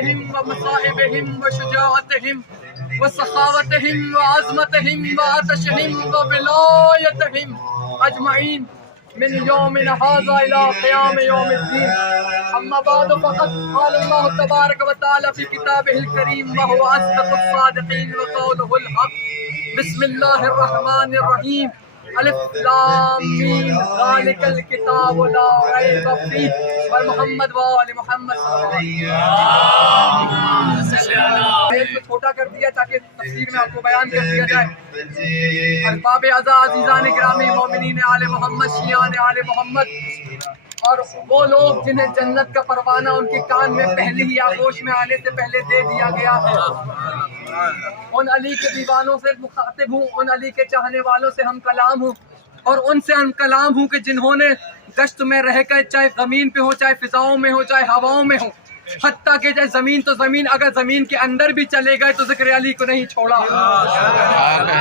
وعظمتهم ومصائبهم وشجاعتهم وسخاوتهم وعظمتهم وعطشهم وولايتهم أجمعين من يومنا هذا إلى قيام يوم الدين. أما بعد فقد قال الله تبارك وتعالى في كتابه الكريم وهو أصدق الصادقين وقوله الحق. بسم الله الرحمن الرحيم. الف لام میم ذالک الکتاب لا ریب فیہ محمد وآل محمد صلی اللہ علیہ وسلم. چھوٹا کر دیا تاکہ تفسیر میں آپ کو بیان کر دیا جائے. ارباب اعزاز عزیزان گرامی مومنین آل محمد شیعان آل محمد اور وہ لوگ جنہیں جنت کا پروانہ ان کے کان میں پہلے ہی آغوش میں آنے سے پہلے دے دیا گیا ہے. ان علی کے دیوانوں سے مخاطب ہوں, ان علی کے چاہنے والوں سے ہم کلام ہوں, اور ان سے ہم کلام ہوں کہ جنہوں نے گشت میں رہ کر چاہے زمین پہ ہو, چاہے فضاؤں میں ہو, چاہے ہواؤں میں ہو, حتیٰ کہ چاہے زمین تو زمین, اگر زمین کے اندر بھی چلے گئے تو ذکر علی کو نہیں چھوڑا.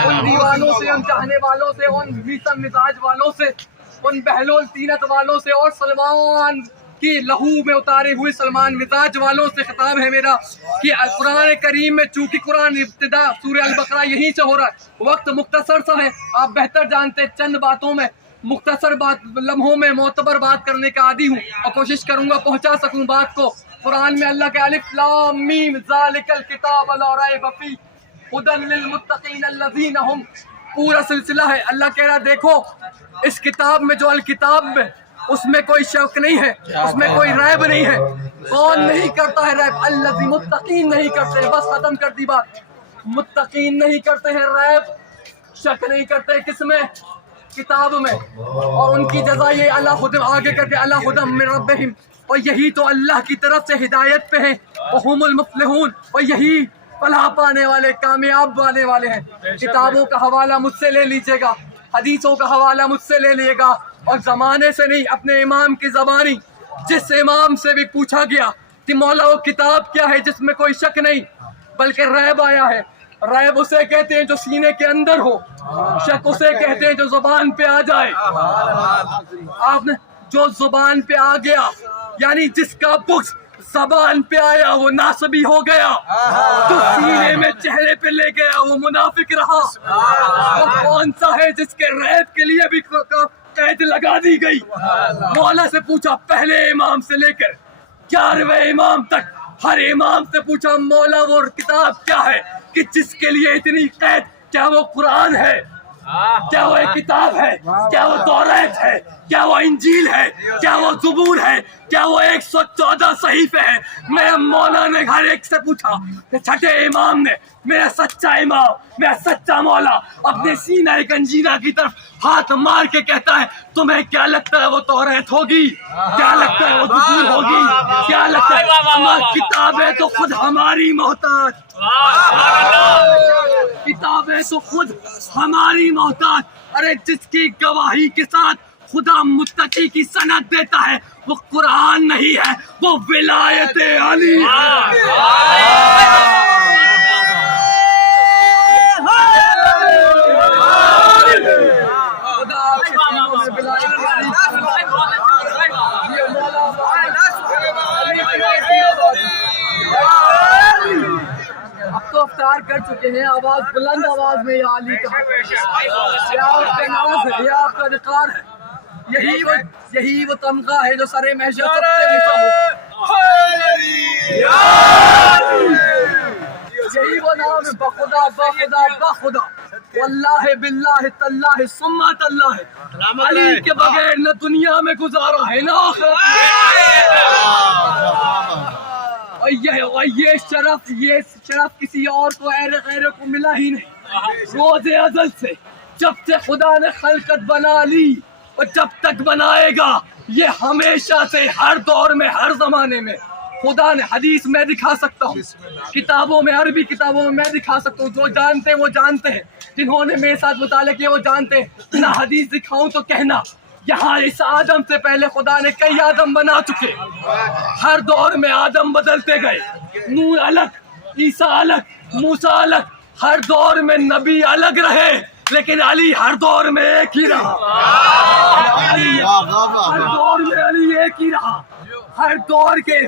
ان دیوانوں سے, ان چاہنے والوں سے, ان میسم مزاج والوں سے, ان بہلول طینت والوں سے, اور سلمان کی لہو میں اتارے ہوئے سلمان مزاج والوں سے خطاب ہے میرا کہ قرآن کریم میں چونکہ قرآن ابتدا سورہ البقرہ یہیں سے ہو رہا ہے, وقت مختصر سا ہے, آپ بہتر جانتے, چند باتوں میں مختصر بات, لمحوں میں معتبر بات کرنے کا عادی ہوں اور کوشش کروں گا پہنچا سکوں بات کو. قرآن میں اللہ کے الف لام میم ذالک الکتاب لا ریب فیہ ھدی للمتقین الذین ھم, پورا سلسلہ ہے. اللہ کہہ رہا دیکھو اس کتاب میں, جو الکتاب میں, اس میں کوئی شک نہیں ہے, اس میں کوئی ریب نہیں ہے. کون نہیں کرتا ہے ریب؟ الذی, متقین نہیں کرتے, بس ختم کر دی بات. متقین نہیں کرتے ہیں ریب, شک نہیں کرتے کس میں؟ کتاب میں. اور ان کی جزا یہ اللہ خود آگے کر کے اللہ خدم من ربہم, اور یہی تو اللہ کی طرف سے ہدایت پہ ہیں. وہم المفلحون, اور یہی فلاح پانے والے, کامیاب پانے والے ہیں. کتابوں کا حوالہ مجھ سے لے لیجیے گا, حدیثوں کا حوالہ مجھ سے لے لیے گا, اور زمانے سے نہیں, اپنے امام کی زبانی. جس امام سے بھی پوچھا گیا کہ مولا وہ کتاب کیا ہے جس میں کوئی شک نہیں بلکہ ریب آیا ہے, ریب اسے کہتے ہیں جو سینے کے اندر ہو, شک اسے کہتے ہیں جو زبان پہ آ جائے. آپ نے جو زبان پہ آ گیا, یعنی جس کا بغض زبان پہ آیا وہ ناصبی ہو گیا, جو سینے میں چہرے پہ لے گیا وہ منافق رہا. وہ کون سا ہے جس کے ریب کے لیے بھی قید لگا دی گئی؟ مولا سے پوچھا پہلے امام سے لے کر 11ویں امام تک, ہر امام سے پوچھا مولا وہ کتاب کیا ہے کہ جس کے لیے اتنی قید؟ کیا وہ قرآن ہے؟ کیا وہ ایک کتاب ہے؟ کیا وہ توریت ہے؟ کیا وہ انجیل ہے؟ کیا وہ زبور ہے؟ کیا وہ 114 صحیفے ہیں؟ میرے مولا نے ہر ایک سے پوچھا. چھٹے امام نے, میرا سچا امام, میرا سچا مولا, اپنے سینہ گنجینا کی طرف ہاتھ مار کے کہتا ہے تمہیں کیا لگتا ہے وہ توریت ہوگی؟ کیا لگتا ہے وہ زبور ہوگی؟ کیا لگتا ہے؟ کتابیں تو خود ہماری محتاج, کتابیں تو خود ہماری محتاج. ارے جس کی گواہی کے ساتھ خدا متقی کی سند دیتا ہے وہ قرآن نہیں ہے, وہ ولایت علی اب تو افطار کر چکے ہیں, آواز بلند آواز میں یا علی کا, یا آپ کا ناز ہے, یا آپ کا وقار ہے. یہی وہ تمغہ ہے جو سر محشر سب سے لکھا ہو. یہی وہ نام ہے, بخدا بخدا بخدا, واللہ باللہ تاللہ ثم تاللہ. علی کے بغیر نہ دنیا میں گزارا ہے نہ آخرت. اور یہ شرف کسی اور کو غیر کو ملا ہی نہیں. روز ازل سے جب سے خدا نے خلقت بنا لی اور جب تک بنائے گا, یہ ہمیشہ سے ہر دور میں ہر زمانے میں خدا نے, حدیث میں دکھا سکتا ہوں, کتابوں میں, عربی کتابوں میں میں دکھا سکتا ہوں, جو جانتے ہیں وہ جانتے ہیں, جنہوں نے میرے ساتھ مطالعہ کیا وہ جانتے ہیں. نہ حدیث دکھاؤں تو کہنا یہاں اس آدم سے پہلے خدا نے کئی آدم بنا چکے, ہر دور میں آدم بدلتے گئے, نوح الگ, عیسیٰ الگ, موسیٰ الگ, ہر دور میں نبی الگ رہے, لیکن علی ہر دور میں ایک ہی رہا. ہر دور میں علی ایک ہی رہا. ہر دور کے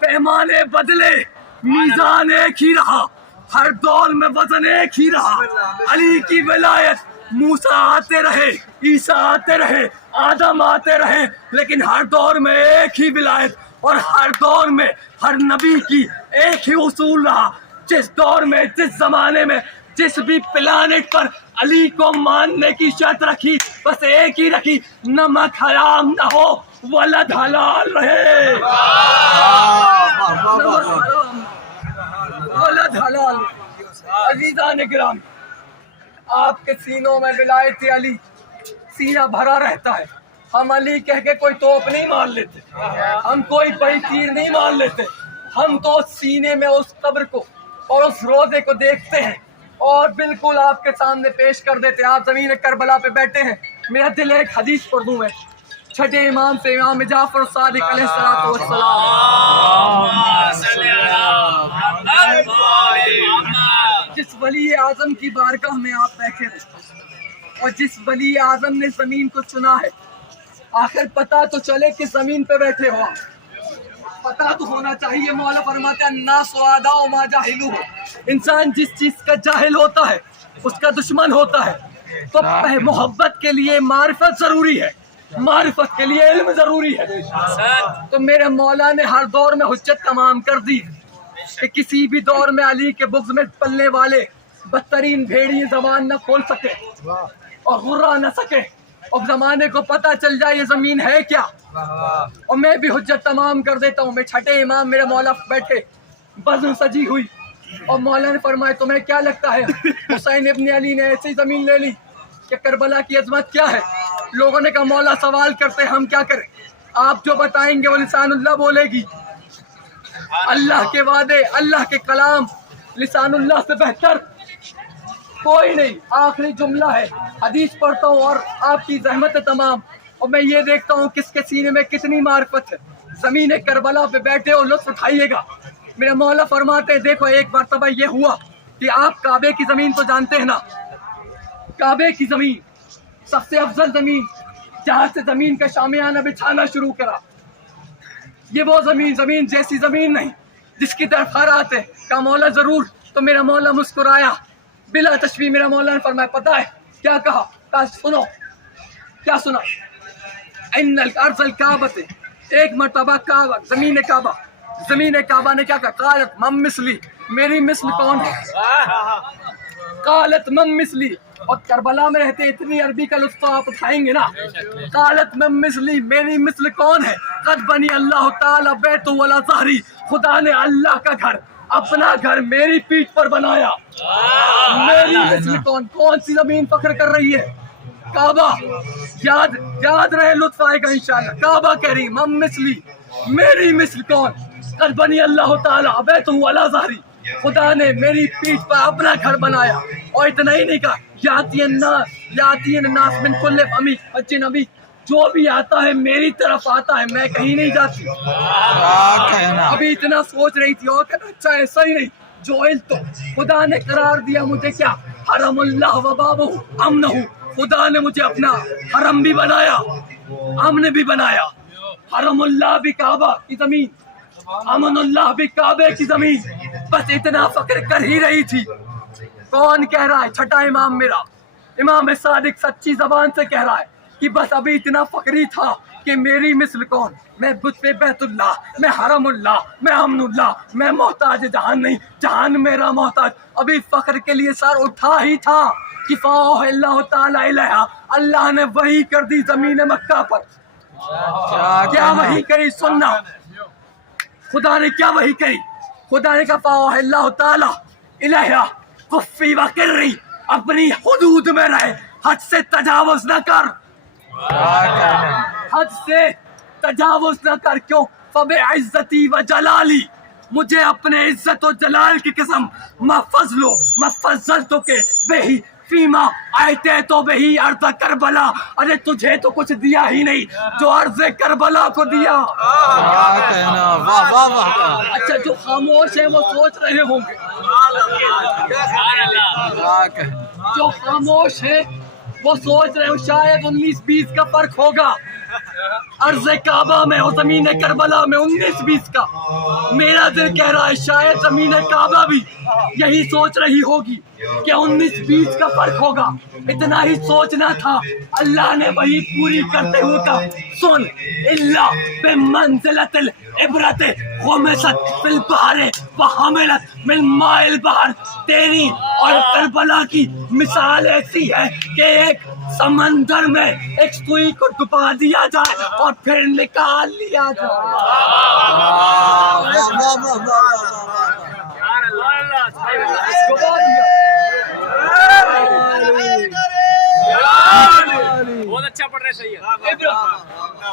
پیمانے بدلے, میزان ایک ہی رہا، ہر دور میں وزن ایک ہی رہا. علی کی ولایت موسیٰ آتے رہے، عیسیٰ آتے رہے، آدم آتے رہے، لیکن ہر دور میں ایک ہی ولایت، اور ہر دور میں ہر نبی کی ایک ہی اصول رہا. جس دور میں، جس زمانے میں، جس بھی پلانٹ پر علی کو ماننے کی شرط رکھی، بس ایک ہی رکھی، نمک حرام نہ ہو، ولد حلال رہے. نمک حرام، ولد حلال. عزیزان گرامی، آپ کے سینوں میں ولایت علی سینہ بھرا رہتا ہے. ہم علی کہہ کے کوئی توپ نہیں مان لیتے، ہم کوئی بڑی تیر نہیں مان لیتے. ہم تو سینے میں اس قبر کو اور اس روزے کو دیکھتے ہیں اور بالکل آپ کے سامنے پیش کر دیتے. آپ زمین کربلا پہ بیٹھے ہیں، میرا دل ایک حدیث پڑھ دوں میں، چھٹے امام سے امام جعفر صادق علیہ السلام. جس ولی اعظم کی بارگاہ میں آپ بیٹھے ہیں اور جس ولی اعظم نے زمین کو چنا ہے، آخر پتہ تو چلے کہ زمین پہ بیٹھے ہو. پتہ تو ہونا چاہیے. مولا فرماتے ہیں الناس اعداء ما جاہلوا. انسان جس چیز کا جاہل ہوتا ہے اس کا دشمن ہوتا ہے. تو محبت کے لیے معرفت ضروری ہے، معرفت کے لیے علم ضروری ہے. تو میرے مولا نے ہر دور میں حجت تمام کر دی کہ کسی بھی دور میں علی کے بغض میں پلنے والے بدترین بھیڑیے زبان نہ کھول سکے اور غرہ نہ سکے، اور زمانے کو پتہ چل جائے یہ زمین ہے کیا. اور میں بھی حجت تمام کر دیتا ہوں. میں چھٹے امام میرے مولا بیٹھے، بزم سجی ہوئی، اور مولا نے فرمایا تمہیں کیا لگتا ہے حسین ابن علی نے ایسی زمین لے لی کہ کربلا کی عظمت کیا ہے؟ لوگوں نے کہا مولا سوال کرتے ہم کیا کریں، آپ جو بتائیں گے وہ لسان اللہ بولے گی. اللہ کے وعدے، اللہ کے کلام، لسان اللہ سے بہتر کوئی نہیں. آخری جملہ ہے، حدیث پڑھتا ہوں اور آپ کی زحمت ہے تمام، اور میں یہ دیکھتا ہوں کس کے سینے میں کتنی معرفت ہے. زمین کربلا پہ بیٹھے اور لطف اٹھائیے گا. میرے مولا فرماتے ہیں دیکھو ایک مرتبہ یہ ہوا کہ آپ کعبے کی زمین تو جانتے ہیں نا، کعبے کی زمین سب سے افضل زمین جہاں سے زمین کا شامیانہ بچھانا شروع کرا. یہ وہ زمین جیسی زمین نہیں جس کی طرف ہر آتے. کہا مولا ضرور. تو میرا مولا مسکرایا بلا تشبیہ. میرا مولا نے فرمایا پتہ ہے کیا کہا؟ کہا سنو. کیا سنا؟ ان الارض الکعبۃ. ایک مرتبہ کعبہ، زمین کعبہ نے کیا کہا؟ قالت من مثلی. میری مثل کون ہے؟ قالت من مثلی. اور کربلا میں رہتے اتنی عربی کا لطف آپ اٹھائیں گے نا. قالت من مثلی، میری مثل کون ہے؟ قد بنی اللہ تعالی بیت ولا ظہری. خدا نے اللہ کا گھر، اپنا گھر میری پیٹھ پر بنایا. میری مثل کون سی زمین فخر کر رہی ہے؟ کعبہ. یاد رہے، لطف آئے گا انشاءاللہ. کعبہ کہہ رہی من مثلی، میری مثل کون؟ قد بنی اللہ تعالی بیت ولا ظہری. خدا نے میری پیٹھ پر اپنا گھر بنایا. اور اتنا ہی نہیں کہا یاتی الناس من کل فمی بچے نبی، جو بھی آتا ہے میری طرف آتا ہے، میں کہیں نہیں جاتی. ابھی اتنا سوچ رہی تھی اور کہنا اچھا ایسا ہی نہیں جو تو خدا نے قرار دیا مجھے کیا؟ حرم اللہ و بابہ امنہ. خدا نے مجھے اپنا حرم بھی بنایا، امن بھی بنایا. حرم اللہ بھی کعبہ کی زمین، امن اللہ بھی کعبے کی زمین. بس اتنا فخر کر ہی رہی تھی. کون کہہ رہا ہے؟ چھٹا امام میرا، امام صادق سچی زبان سے کہہ رہا ہے کہ بس ابھی اتنا فخری تھا کہ میری مثل کون؟ میں بت پہ بیت اللہ، میں حرم اللہ، میں امن اللہ، میں محتاج جہان نہیں، جہان میرا محتاج. ابھی فخر کے لیے سر اٹھا ہی تھا کہ فاہ اللہ تعالی الہا. اللہ نے وحی کر دی زمین مکہ پر. کیا وحی کری؟ سننا. خدا نے کیا وحی کری؟ خدا نے کہا فاہ اللہ تعالی الہا کفی وقری، اپنی حدود میں رہے، حد سے تجاوز نہ کر. حد سے تجاوز نہ کر. کیوں؟ فبعزتی و جلالی، مجھے اپنے عزت و جلال کی قسم میں فضلتو کے بہی فیما آئیتے تو بہی ارض کربلا. ارے تجھے تو کچھ دیا ہی نہیں جو ارض کربلا کو دیا. اچھا جو خاموش ہے وہ سوچ رہے ہوں گے، جو خاموش ہے وہ سوچ رہے ہو شاید 19-20 کا فرق ہوگا. عرض کعبہ میں اور زمین کربلا میں 19-20 کا. میرا دل کہہ رہا ہے شاید زمین کعبہ بھی یہی سوچ رہی ہوگی کہ 19-20 کا فرق ہوگا. اتنا ہی سوچنا تھا, اللہ نے وہی پوری کرتے ہوئے کہا سن اللہ بمنزلۃ العبرت غمست فی البحر وحملت من ماء البحر. تیری اور کربلا کی مثال ایسی ہے کہ ایک سمندر میں ایک سوئی کو ڈبا دیا جائے اور پھر نکال لیا جائے. بہت اچھا پڑھ رہے, صحیح ہے.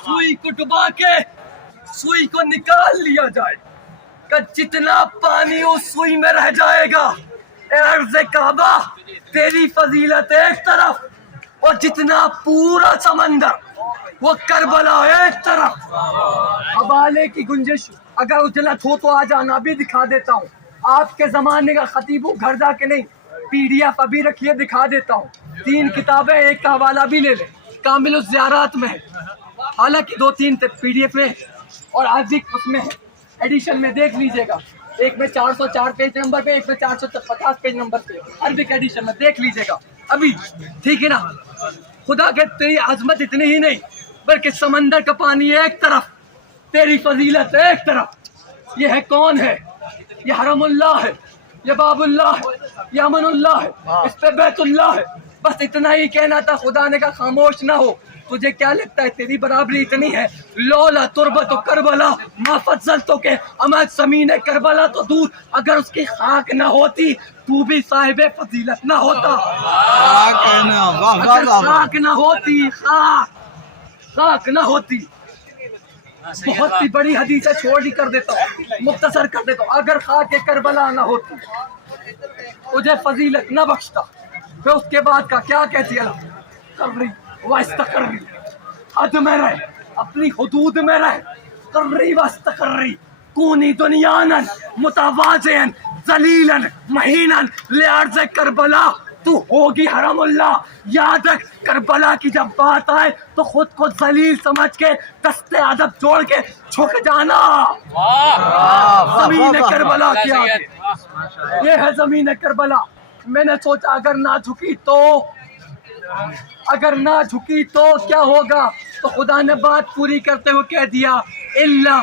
سوئی کو ڈبا کے سوئی کو نکال لیا جائے کہ جتنا پانی اس سوئی میں رہ جائے گا اے عرض کعبہ تیری فضیلت ایک طرف اور جتنا پورا سمندر وہ کربلا ایک طرف. حوالے کی گنجش اگر اجلت ہو تو آ جانا, بھی دکھا دیتا ہوں. آپ کے زمانے کا خطیب ہوں, گھر جا کے نہیں, PDF ابھی رکھیے دکھا دیتا ہوں. 3 کتابیں, ایک کا حوالہ بھی لے لیں, کامل الزیارات میں ہے, حالانکہ 2-3 PDF میں اور عزیق اس میں ہے, ایڈیشن میں دیکھ لیجئے گا. ایک میں 404 پیج نمبر پہ, ایک میں 450 پیج نمبر پہ, عربک ایڈیشن میں دیکھ لیجئے گا ابھی, ٹھیک ہے نا. خدا کہ تیری عظمت اتنی ہی نہیں بلکہ سمندر کا پانی ایک طرف, تیری فضیلت ایک طرف. یہ ہے کون ہے؟ یہ حرم اللہ ہے, یہ باب اللہ ہے, یہ امن اللہ ہے, اس پہ بیت اللہ ہے. بس اتنا ہی کہنا تھا. خدا نے کہا خاموش نہ ہو. تجھے کیا لگتا ہے تیری برابری اتنی ہے؟ لولا تربت کربلا ما فضلتو کے, اما زمین کربلا تو دور, اگر اس کی خاک نہ ہوتی تو بھی صاحب فضیلت نہ ہوتا. اگر خاک نہ ہوتی, خاک نہ ہوتی. بہت سی بڑی حدیثیں چھوڑ ہی کر دیتا ہوں, مختصر کر دیتا ہوں. اگر خاک کربلا نہ ہوتی تجھے فضیلت نہ بخشتا. پھر اس کے بعد کا کیا کہتی ہے؟ قرری واستقرری, حد میں رہے, اپنی حدود میں رہے. قرری واستقرری کونی دنیانا متواضعا ذلیلا مہینا لعرض کربلا. تو ہوگی حرم اللہ. یاد رکھ کربلا کی جب بات آئے تو خود کو ذلیل سمجھ کے دست ادب جوڑ کے جھک جانا. زمین کربلا کی آگے یہ ہے زمین کربلا. میں نے سوچا اگر نہ جھکی تو کیا ہوگا؟ تو خدا نے بات پوری کرتے ہوئے کہہ دیا اللہ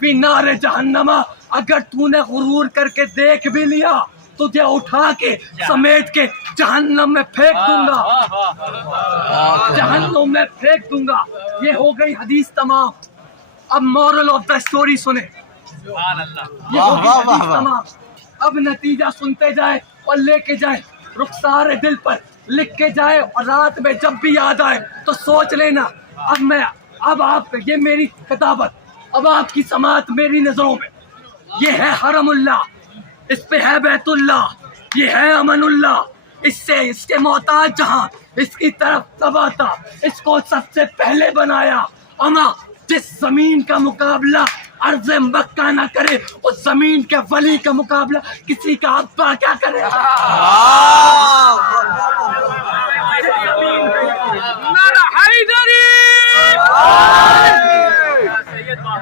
فی نار جہنم. اگر تو نے غرور کر کے دیکھ بھی لیا تجھے اٹھا کے سمیٹ کے جہنم میں پھینک دوں گا, جہنم میں پھینک دوں گا. یہ ہو گئی حدیث تمام. اب مورل آف دا اسٹوری سنیں, یہ ہو گئی حدیث تمام. اب نتیجہ سنتے جائے اور لے کے جائے, رخسار دل پر لکھ کے جائے, اور رات میں جب بھی یاد آئے تو سوچ لینا. اب آپ یہ میری کتابت, اب آپ کی سماعت میری نظروں میں. یہ ہے حرم اللہ, اس پہ ہے بیت اللہ, یہ ہے امن اللہ. اس کے محتاج جہاں اس کی طرف تباتا, اس کو سب سے پہلے بنایا. اما جس زمین کا مقابلہ عرض مکہ نہ کرے اس زمین کے ولی کا مقابلہ کسی کا ابا کیا کرے.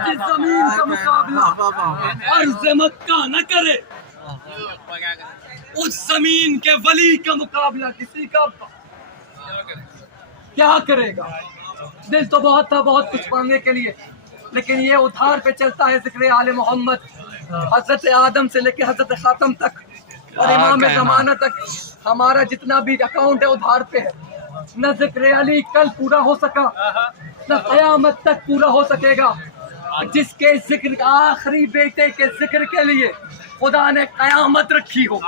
جس زمین کا مقابلہ عرض مکہ نہ کرے اس زمین کے ولی کا مقابلہ کسی کا ابا کیا کرے گا. دل تو بہت تھا بہت کچھ پڑھنے کے لیے, لیکن یہ ادھار پہ چلتا ہے ذکر آل محمد, حضرت آدم سے لے کے حضرت خاتم تک اور امام زمانہ تک. ہمارا جتنا بھی اکاؤنٹ ہے ادھار پہ ہے. نہ ذکر علی کل پورا ہو سکا, نہ قیامت تک پورا ہو سکے گا. جس کے ذکر آخری بیٹے کے ذکر کے لیے خدا نے قیامت رکھی ہو,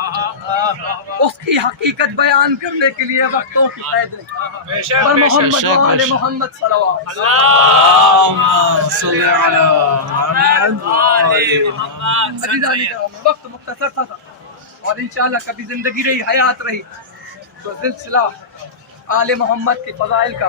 اس کی حقیقت بیان کرنے کے لیے وقتوں کی قید نہیں. پر محمد و آل محمد صلوات. وقت مختصر تھا اور انشاءاللہ کبھی زندگی رہی, حیات رہی تو سلسلہ آل محمد کے فضائل کا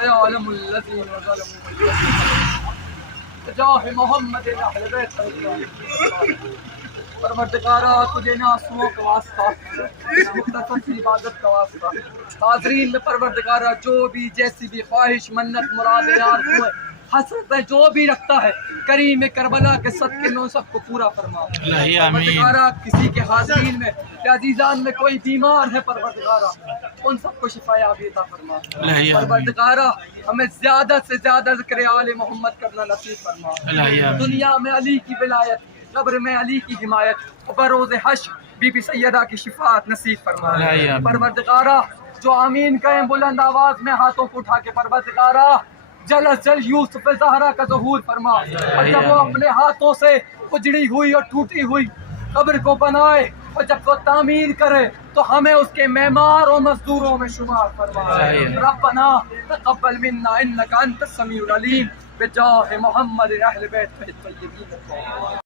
سيعلم الذين ظلموا بجاه محمد اہل بیت پروردگارا تجھے نا آنسوؤں کا واسطہ اس مختصر سی عبادت کا واسطہ حاضرین میں پروردگارا جو بھی جیسی بھی خواہش منت مراد آرزو حسرت ہے جو بھی رکھتا ہے کریم کربلا کے صدقے میں سب کو پورا فرما پروردگارا کسی کے حاضرین میں یا عزیزان میں کوئی بیمار ہے پروردگارا ان سب کو شفا یابی عطا فرما پروردگارا ہمیں زیادہ سے زیادہ ذکر آل محمد کرنا نصیب فرما دنیا میں علی کی ولایت قبر میں علی کی حمایت اور بروز حشر بی بی سیدہ کی شفاعت نصیب فرما پروردگارا جو آمین کہیں بلند آواز میں ہاتھوں کو اٹھا کے پروردگارا جل از جل یوسف زہرا کا ظہور فرما اور جب وہ اپنے ہاتھوں سے اجڑی ہوئی اور ٹوٹی ہوئی قبر کو بنائے اور جب وہ تعمیر کرے تو ہمیں اس کے معمار اور مزدوروں میں شمار فرما ربنا تقبل منا انک انت السمیع العلیم بجاہ محمد اہل بیت الطیبین